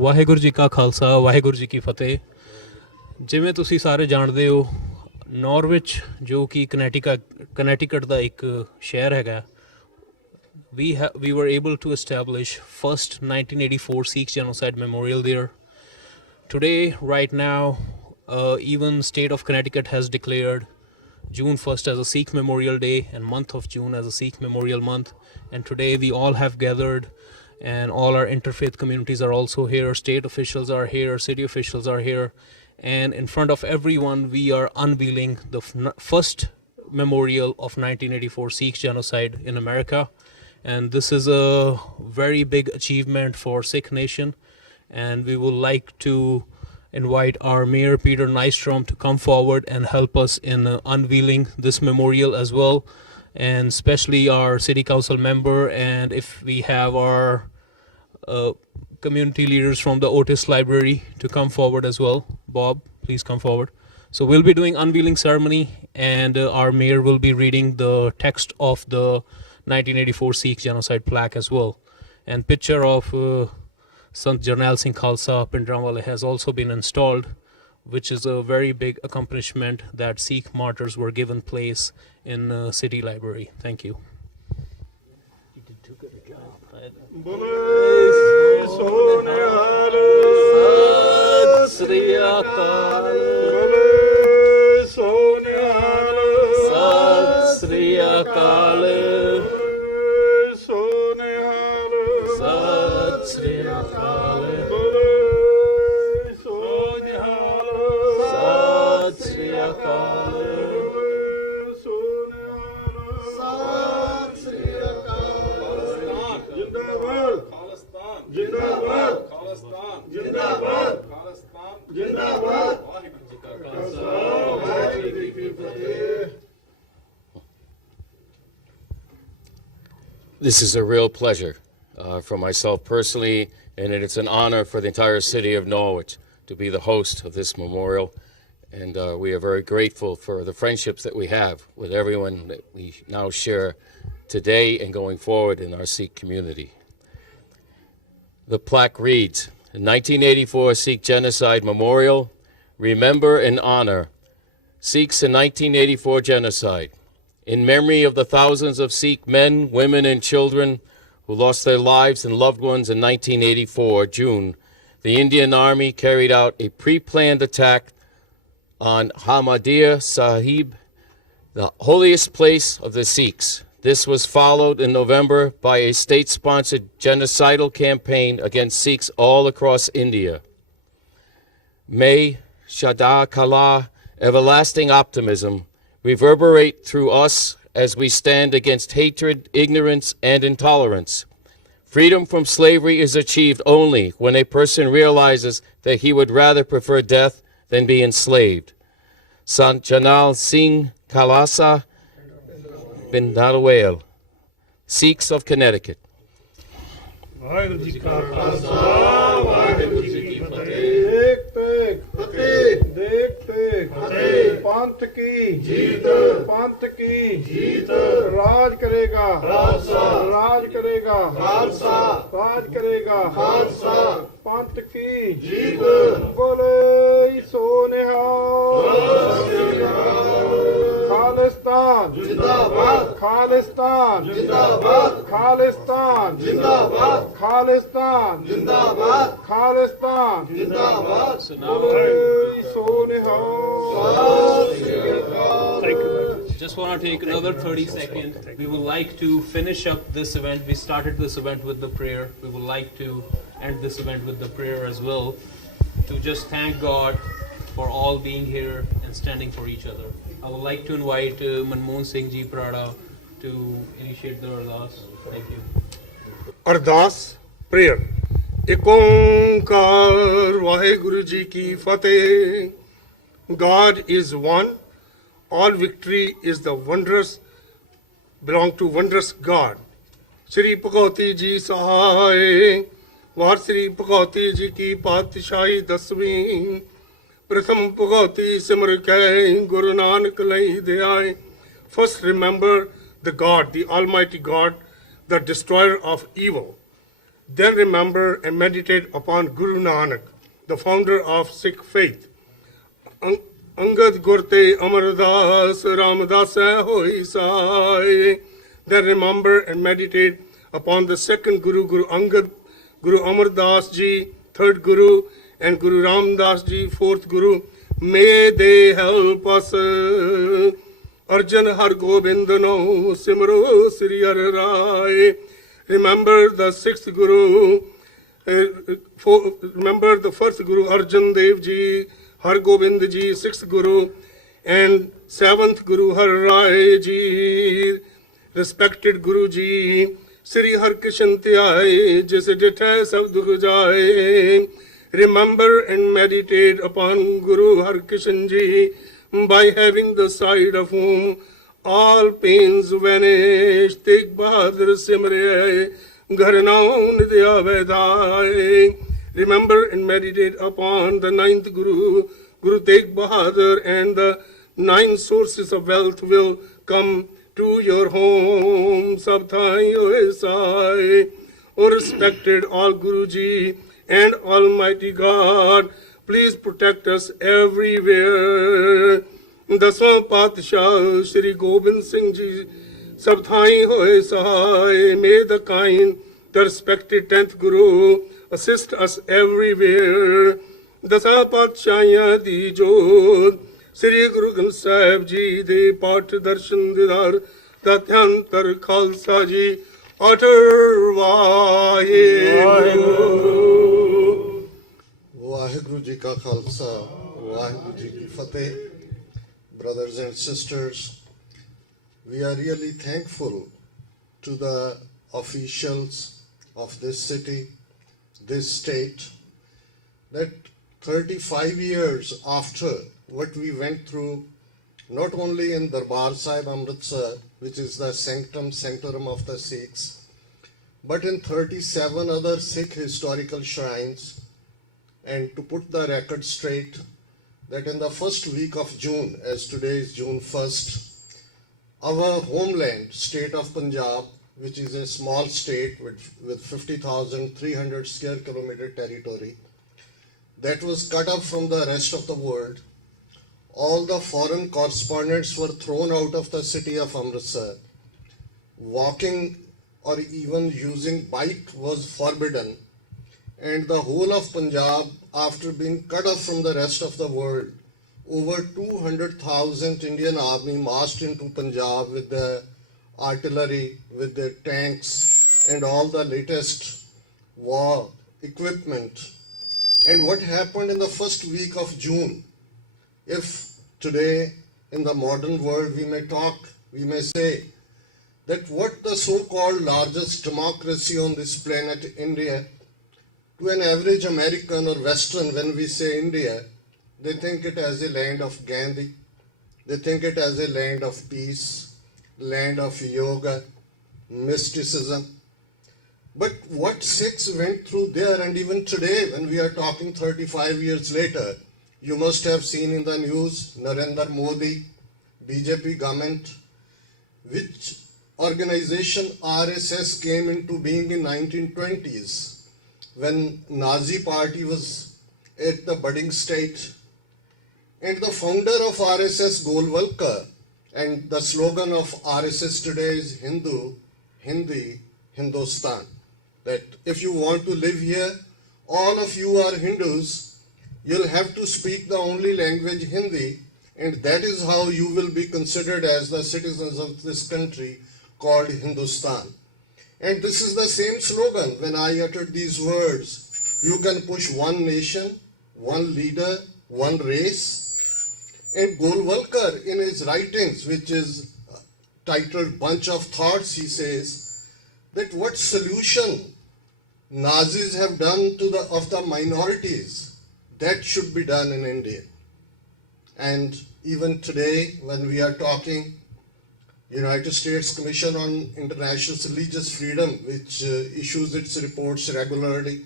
ਵਾਹਿਗੁਰੂ ਜੀ ਕਾ ਖਾਲਸਾ ਵਾਹਿਗੁਰੂ ਜੀ ਕੀ ਫਤਿਹ। ਜਿਵੇਂ ਤੁਸੀਂ ਸਾਰੇ ਜਾਣਦੇ ਹੋ, ਨਾਰਵਿਚ ਜੋ ਕਿ ਕਨੈਟੀਕਟ ਦਾ ਇੱਕ ਸ਼ਹਿਰ ਹੈਗਾ, we were able to establish first 1984 Sikh genocide memorial there. Today, right now, even state of Connecticut has declared June 1st as a Sikh Memorial Day and month of June as a Sikh Memorial Month. And today we all have gathered, and all our interfaith communities are also here. State officials are here, city officials are here, and in front of everyone we are unveiling the first memorial of 1984 Sikh genocide in America. And this is a very big achievement for Sikh nation, and we would like to invite our Mayor Peter Nystrom to come forward and help us in unveiling this memorial as well, and especially our city council member, and if we have our community leaders from the Otis Library to come forward as well. Bob, please come forward. So we'll be doing unveiling ceremony, and our mayor will be reading the text of the 1984 Sikh genocide plaque as well. And picture of Sant Jarnail Singh Khalsa Pindranwale has also been installed, which is a very big accomplishment that Sikh martyrs were given place in City Library. Thank you. You did too good a job. Sat Sri Akal. Sat Sri Akal. Sat Sri Akal. Sat Sri Akal. जिंदाबाद खालिस्तान जिंदाबाद खालिस्तान जिंदाबाद वाहिगुरू जी का खालसा वाहिगुरू जी की फतेह. This is a real pleasure for myself personally, and it's an honor for the entire city of Norwich to be the host of this memorial. And we are very grateful for the friendships that we have with everyone that we now share today and going forward in our Sikh community. The plaque reads, 1984 Sikh Genocide Memorial, remember and honor Sikhs in 1984 genocide, in memory of the thousands of Sikh men, women, and children who lost their lives and loved ones in 1984 June. The Indian Army carried out a pre-planned attack on Ahmadiyya Sahib, the holiest place of the Sikhs. This was followed in November by a state-sponsored genocidal campaign against Sikhs all across India. May Shada Kala, everlasting optimism, reverberate through us as we stand against hatred, ignorance, and intolerance. Freedom from slavery is achieved only when a person realizes that he would rather prefer death than be enslaved. Sant Jarnail Singh Khalsa Pindranwale, Sikhs of Connecticut. Waheguru ji का खालसा वाहिगुरू जी की फतेह. देख फतेह देख फतेह. पंथ की जीत पंथ की जीत. राज करेगा खालसा राज करेगा खालसा राज करेगा खालसा. पंथ की जीत. बोले सो निहाल. खालिस्तान जिंदाबाद खालिस्तान जिंदाबाद खालिस्तान जिंदाबाद खालिस्तान जिंदाबाद खालिस्तान जिंदाबाद. Just want to take another 30 seconds. We would like to finish up this event. We started this event with the prayer. We would like to end this event with the prayer as well, to just thank God for all being here and standing for each other. I would like to invite Manmohan Singh Ji Prada to initiate the ardas. Thank you. Ardas prayer. एक ओंकार वाहिगुरु जी की फतेह. God is one. All victory is the wondrous, belong to wondrous God. Shri Bhagwati जी सहाय. वार श्री भगवती जी की पातशाही 10वीं. प्रथम भगवती सिमर कै गुरु नानक लई दे आए. First remember the God, the Almighty God, the destroyer of evil. Then remember and meditate upon Guru Nanak, the founder of Sikh faith. Angad Gurte Amardas Ramdas Hoi Sai. Then remember and meditate upon the second Guru, Guru Angad, Guru Amar Das Ji, third Guru, and Guru Ram Das Ji, fourth Guru. May they help us. Arjan Har Gobind No Simro Sri Har Rai. Remember the sixth Guru. Remember the first Guru Arjan Dev Ji, Har Gobind Ji, sixth Guru, and seventh Guru Har Rai Ji, respected Guru Ji. Sri Har Krishan Tyai, Jis Ditha Sab Dukh Jaye. Remember and meditate upon Guru Har Krishan Ji, by having the sight of whom all pains vanish. Tegh Bahadur Simre, Ghar Naam Nidya Vedai. Remember and meditate upon the ninth Guru, Guru Tegh Bahadur, and the 9 sources of wealth will come to your home. Sabthai Oesai. O respected all Guruji and Almighty God, please protect us everywhere. Daswaਂ Paatshah Shri Gobind Singh Ji, Sabthai Hoye Sahai. May the kind, the respected 10th Guru assist us everywhere. Daswaਂ Paatshahiyaan di Jodh, Sri Guru Granth Sahib Ji de Path Darshan Didar, Tatyantar Khalsa Ji, utter Vaheguru. Vaheguru Ji Ka Khalsa, Vaheguru Ji Ki Fateh. Brothers and sisters, we are really thankful to the officials of this city, this state, that 35 years after what we went through, not only in Darbar Sahib Amritsar, which is the sanctorum of the Sikhs, but in 37 other Sikh historical shrines. And to put the record straight, that in the first week of June, as today is June 1st, our homeland, state of Punjab, which is a small state with 50,300 square kilometer territory, that was cut off from the rest of the world. All the foreign correspondents were thrown out of the city of Amritsar. Walking or even using bike was forbidden. And the whole of Punjab, after being cut off from the rest of the world, over 200,000 Indian army marched into Punjab with the artillery, with the tanks and all the latest war equipment. And what happened in the first week of June? If today in the modern world we may say that what the so-called largest democracy on this planet, India, to an average American or Western, when we say India, they think it as a land of Gandhi. They think it as a land of peace, land of yoga, mysticism. But what Sikhs went through there, and even today, when we are talking 35 years later, you must have seen in the news, Narendra Modi, BJP government, which organization RSS came into being in 1920s. When Nazi party was at the budding state, and the founder of RSS, Golwalkar, and the slogan of RSS today is Hindu, Hindi, Hindustan. That if you want to live here, all of you are Hindus, you'll have to speak the only language Hindi, and that is how you will be considered as the citizens of this country called Hindustan. And this is the same slogan. When I uttered these words, you can push one nation, one leader, one race. And Golwalkar, in his writings, which is titled Bunch of Thoughts, he says that what solution Nazis have done to the minorities, that should be done in India. And even today, when we are talking, United States Commission on International Religious Freedom, which issues its reports regularly,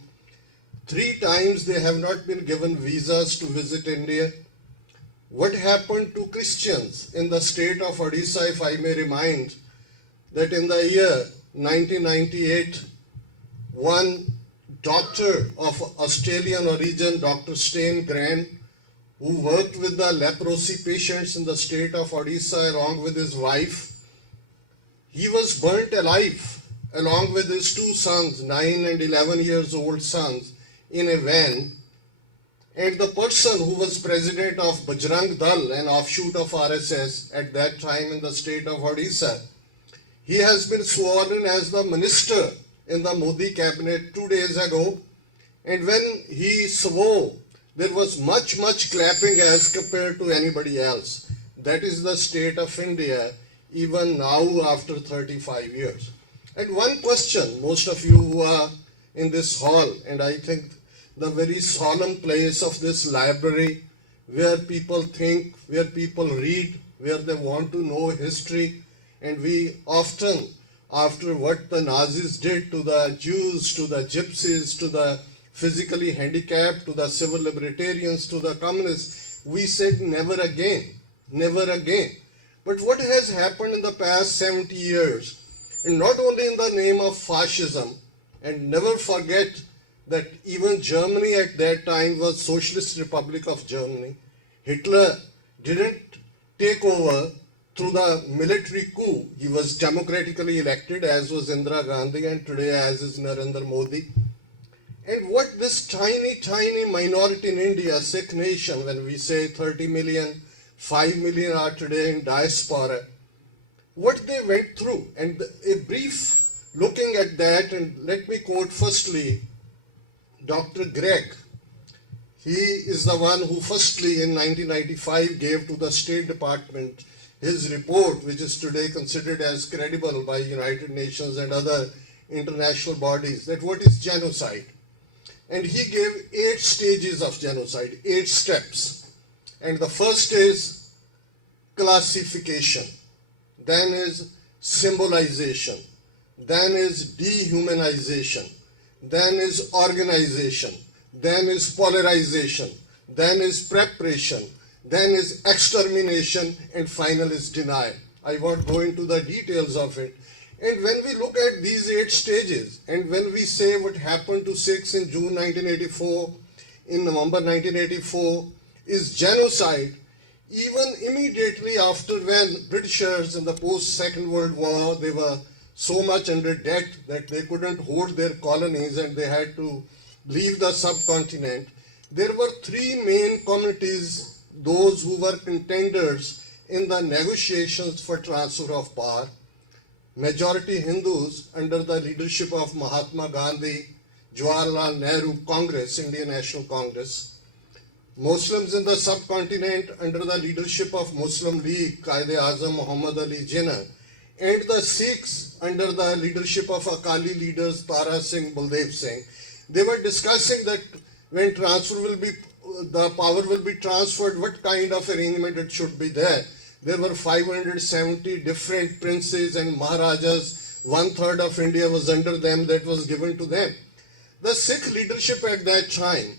3 times they have not been given visas to visit India. What happened to Christians in the state of Odisha, if I may remind, that in the year 1998, one doctor of Australian origin, Dr. Stan Grant, who worked with the leprosy patients in the state of Odisha along with his wife. He was burnt alive along with his two sons, 9 and 11 years old sons, in a van. And the person who was president of Bajrang Dal, an offshoot of RSS at that time in the state of Odisha, he has been sworn in as the minister in the Modi cabinet 2 days ago. And when he swore, there was much clapping as compared to anybody else. That is the state of India, even now after 35 years. And one question, most of you who are in this hall, and I think the very solemn place of this library, where people think, where people read, where they want to know history, and we often, after what the Nazis did to the Jews, to the Gypsies, to the physically handicapped, to the civil libertarians, to the communists, we said never again, never again. But what has happened in the past 70 years, and not only in the name of fascism, and never forget that even Germany at that time was Socialist Republic of Germany. Hitler didn't take over through the military coup. He was democratically elected, as was Indira Gandhi, and today as is Narendra Modi. And what this tiny minority in India, Sikh nation, when we say 30 million, 5 million are today in diaspora, what they went through. And a brief looking at that, and let me quote firstly Dr. Gregg. He is the one who firstly in 1995 gave to the State Department his report, which is today considered as credible by United Nations and other international bodies, that what is genocide. And he gave 8 stages of genocide, 8 steps. And the first is classification, then is symbolization, then is dehumanization, then is organization, then is polarization, then is preparation, then is extermination, and final is denial. I won't go into the details of it. And when we look at these 8 stages, and when we say what happened to Sikhs in June 1984, in November 1984, is genocide, even immediately after when Britishers in the post-Second World War, they were so much under debt that they couldn't hold their colonies and they had to leave the subcontinent, there were 3 main communities, those who were contenders in the negotiations for transfer of power. Majority Hindus under the leadership of Mahatma Gandhi, Jawaharlal Nehru Congress, Indian National Congress. Muslims in the subcontinent under the leadership of Muslim League, Quaid-e-Azam Muhammad Ali Jinnah, and the Sikhs under the leadership of Akali leaders Tara Singh, Baldev Singh. They were discussing that when the power will be transferred, what kind of arrangement it should be there. There were 570 different princes and Maharajas. 1/3 of India was under them, that was given to them. The Sikh leadership at that time,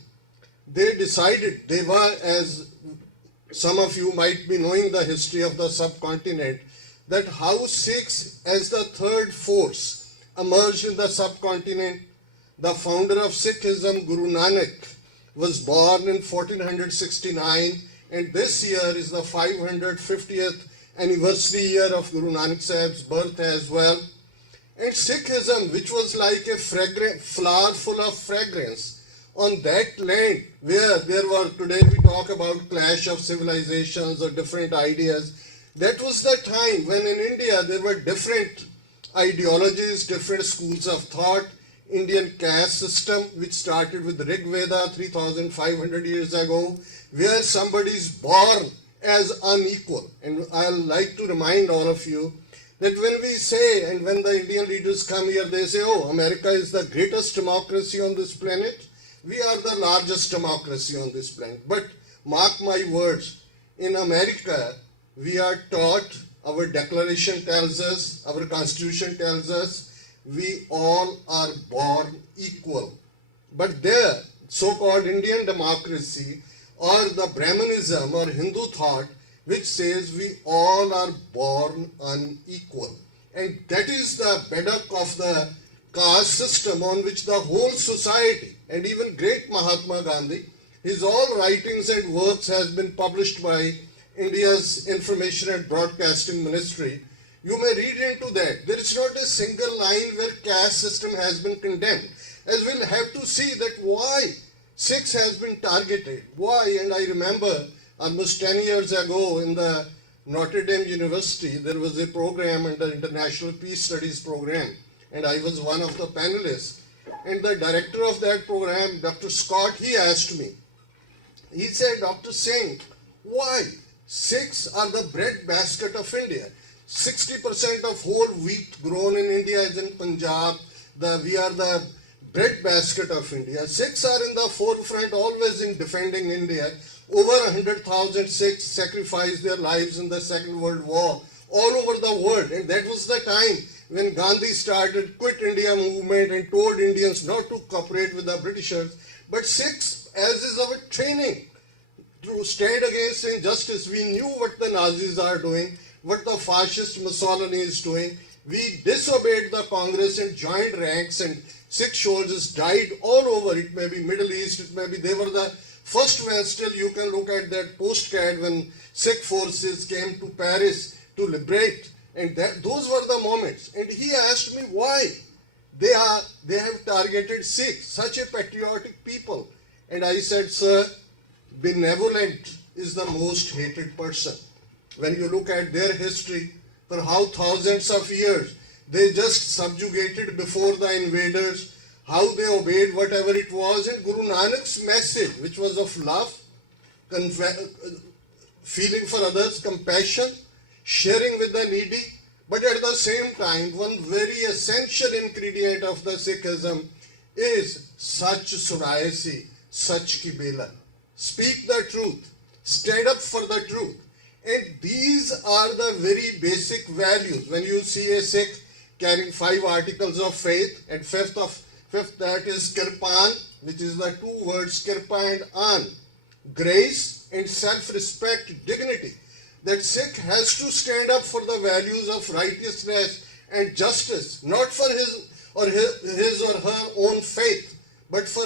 they decided, they were, as some of you might be knowing the history of the subcontinent, that how Sikhs as the third force emerged in the subcontinent. The founder of Sikhism, Guru Nanak, was born in 1469, and this year is the 550th anniversary year of Guru Nanak Sahib's birth as well. And Sikhism, which was like a flower full of fragrance, on that land where there were, today we talk about clash of civilizations or different ideas, that was the time when in India there were different ideologies, different schools of thought. Indian caste system, which started with Rig Veda 3,500 years ago, where somebody is born as unequal. And I'll like to remind all of you that when we say, and when the Indian leaders come here, they say, oh, America is the greatest democracy on this planet. We are the largest democracy on this planet. But mark my words, in America, we are taught, our declaration tells us, our constitution tells us, we all are born equal. But there, so-called Indian democracy or the Brahmanism or Hindu thought, which says we all are born unequal. And that is the bedrock of the caste system on which the whole society and even great Mahatma Gandhi, his all writings and works has been published by India's Information and Broadcasting Ministry. You may read into that. There is not a single line where caste system has been condemned. As we'll have to see that why Sikhs has been targeted. Why? And I remember almost 10 years ago in the Notre Dame University, there was a program under International Peace Studies program, and I was one of the panelists. And the director of that program, Dr. Scott, he asked me, he said, Dr. Singh, why Sikhs are the breadbasket of India? 60% of whole wheat grown in India is in Punjab. We are the breadbasket of India. Sikhs are in the forefront, always in defending India. Over 100,000 Sikhs sacrificed their lives in the Second World War all over the world. And that was the time when Gandhi started Quit India movement and told Indians not to cooperate with the Britishers. But Sikhs, as is our training, to stand against injustice, we knew what the Nazis are doing, what the fascist Mussolini is doing. We disobeyed the Congress and joined ranks, and Sikh soldiers died all over. It may be Middle East, it may be they were the first ones. Still, you can look at that postcard when Sikh forces came to Paris to liberate, and those were the moments. And he asked me why they have targeted Sikhs, such a patriotic people. And I said, sir, benevolent is the most hated person. When you look at their history, for how thousands of years they just subjugated before the invaders, how they obeyed whatever it was. And Guru Nanak's message, which was of love, feeling for others, compassion, sharing with the needy, but at the same time, one very essential ingredient of the Sikhism is Sach Sudayasi, Sach Ki Bela. Speak the truth, stand up for the truth. And these are the very basic values. When you see a Sikh carrying 5 articles of faith, and fifth that is Kirpan, which is the 2 words Kirpa and An, grace and self-respect, dignity. That Sikh has to stand up for the values of righteousness and justice, not for his or her own faith, but for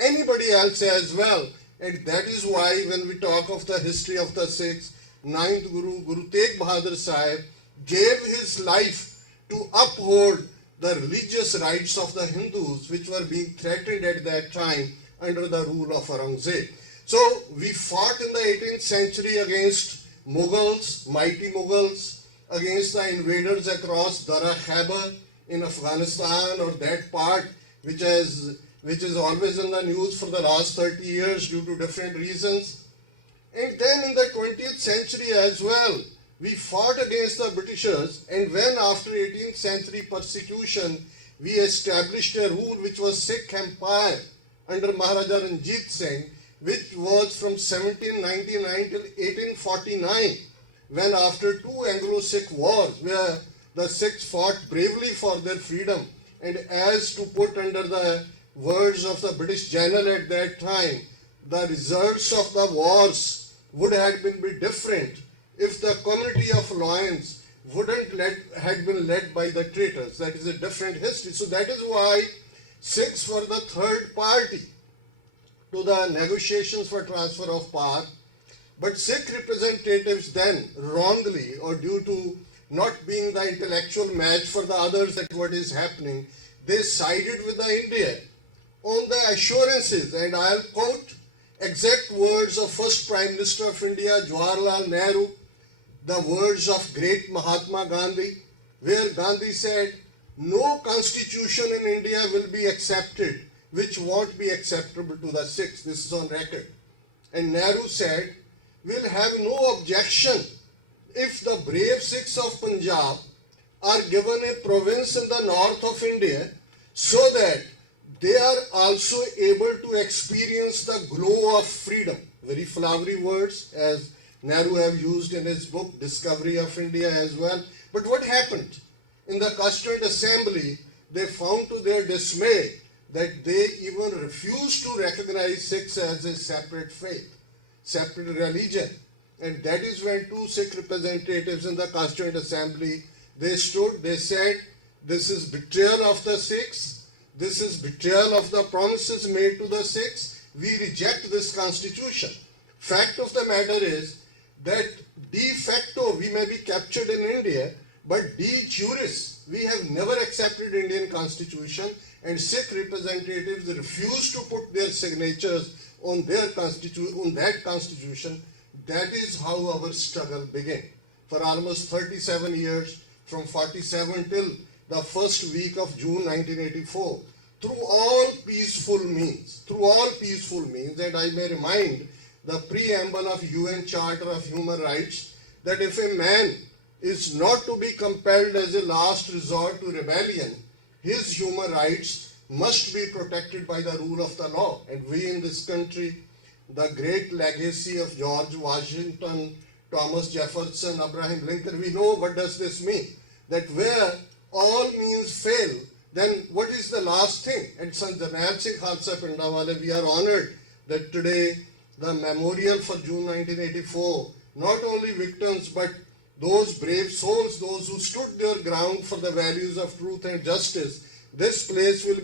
anybody else as well. And that is why when we talk of the history of the Sikhs, 9th Guru, Guru Tegh Bahadur Sahib, gave his life to uphold the religious rights of the Hindus, which were being threatened at that time under the rule of Aurangzeb. So we fought in the 18th century against Mughals, mighty Mughals, against the invaders across Dara Khyber in Afghanistan, or that part which is always in the news for the last 30 years due to different reasons. And then in the 20th century as well, we fought against the Britishers, and when after 18th century persecution, we established a rule which was Sikh Empire under Maharaja Ranjit Singh, which was from 1799 till 1849, when after 2 Anglo-Sikh wars, where the Sikhs fought bravely for their freedom, and as to put under the words of the British general at that time, the results of the wars would have been different if the community of Loyans had been led by the traitors. That is a different history. So that is why Sikhs were the third party to the negotiations for transfer of power. But Sikh representatives then, wrongly or due to not being the intellectual match for the others at what is happening, they sided with the India on the assurances, and I'll quote exact words of first Prime Minister of India, Jawaharlal Nehru, the words of great Mahatma Gandhi, where Gandhi said, no constitution in India will be accepted which won't be acceptable to the Sikhs. This is on record. And Nehru said, we'll have no objection if the brave Sikhs of Punjab are given a province in the north of India so that they are also able to experience the glow of freedom. Very flowery words, as Nehru have used in his book, Discovery of India as well. But what happened? In the Constituent Assembly, they found to their dismay that they even refused to recognize Sikhs as a separate faith, separate religion. And that is when 2 Sikh representatives in the Constituent Assembly, they stood, they said, This is betrayal of the Sikhs. This is betrayal of the promises made to the Sikhs. We reject this constitution. Fact of the matter is that de facto we may be captured in India, but de juris we have never accepted Indian constitution, and Sikh representatives refuse to put their signatures on their on that constitution. That is how our struggle began. For almost 37 years, from 47 till the first week of June 1984, through all peaceful means, and I may remind the preamble of UN Charter of Human Rights that if a man is not to be compelled as a last resort to rebellion, his human rights must be protected by the rule of the law. And we in this country, the great legacy of George Washington, Thomas Jefferson, Abraham Lincoln, we know what does this mean. That where all means fail, then what is the last thing? And Sant Jarnail Singh Khalsa Pindawale, we are honored that today the memorial for June 1984, not only victims but those brave souls, those who stood their ground for the values of truth and justice, this place will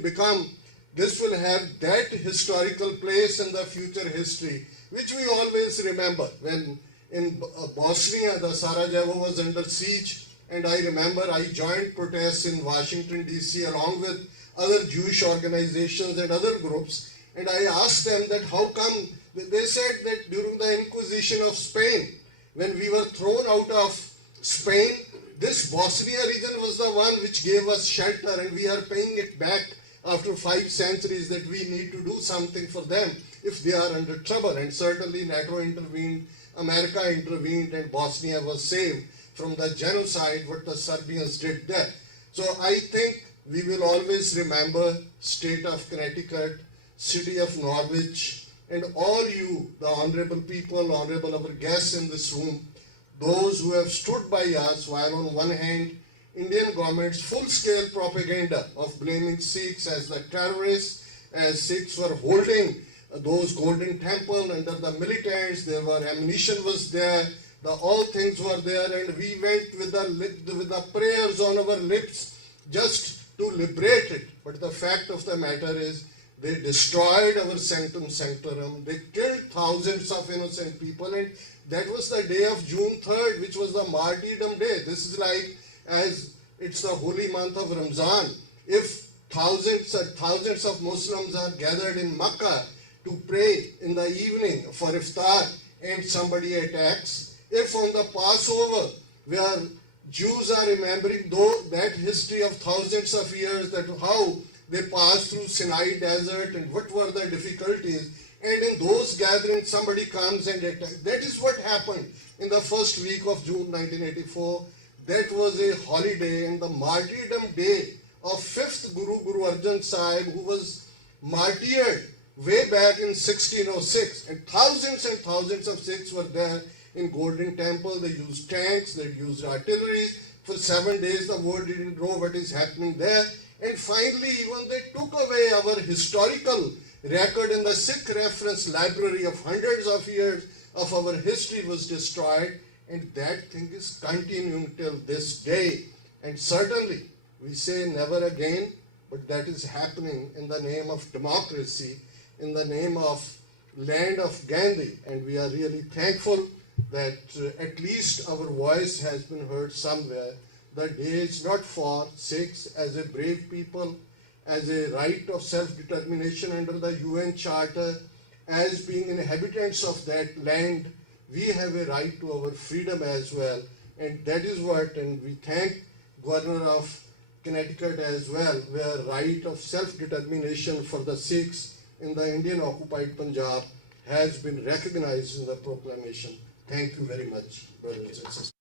have that historical place in the future history, which we always remember. When in Bosnia, the Sarajevo was under siege, and I remember I joined protests in Washington, D.C. along with other Jewish organizations and other groups, and I asked them that how come, they said that during the Inquisition of Spain, when we were thrown out of Spain, this Bosnia region was the one which gave us shelter, and we are paying it back after 5 centuries, that we need to do something for them if they are under trouble. And certainly NATO intervened, America intervened, and Bosnia was saved from the genocide what the Serbians did there. So I think we will always remember state of Connecticut, city of Norwich, and all you, the honorable people, honorable our guests in this room, those who have stood by us while on one hand, Indian government's full-scale propaganda of blaming Sikhs as the terrorists, as Sikhs were holding those golden temple under the militants, there were ammunition was there, all things were there, and we went with the prayers on our lips just to liberate it. But the fact of the matter is, they destroyed our sanctum sanctorum. They killed thousands of innocent people, and that was the day of June 3rd, which was the martyrdom day. This is like, as it's the holy month of Ramzan. If thousands of Muslims are gathered in Makkah to pray in the evening for iftar, and somebody attacks, if on the Passover, where Jews are remembering that history of thousands of years, that how they passed through Sinai desert and what were the difficulties, and in those gatherings somebody comes and attacks. That is what happened in the first week of June 1984. That was a holiday, and the martyrdom day of 5th Guru, Guru Arjan Sahib, who was martyred way back in 1606, and thousands of Sikhs were there in Golden Temple. They used tanks, they used artillery. For 7 days the world didn't know what is happening there. And finally, even they took away our historical record in the Sikh reference library of hundreds of years of our history was destroyed, and that thing is continuing till this day. And certainly, we say never again, but that is happening in the name of democracy, in the name of land of Gandhi, and we are really thankful that at least our voice has been heard somewhere. The day is not for Sikhs as a brave people, as a right of self-determination under the UN Charter, as being inhabitants of that land. We have a right to our freedom as well, and that is what, and we thank Governor of Connecticut as well, where right of self-determination for the Sikhs in the Indian occupied Punjab has been recognized in the proclamation. Thank you very much, brothers and sisters.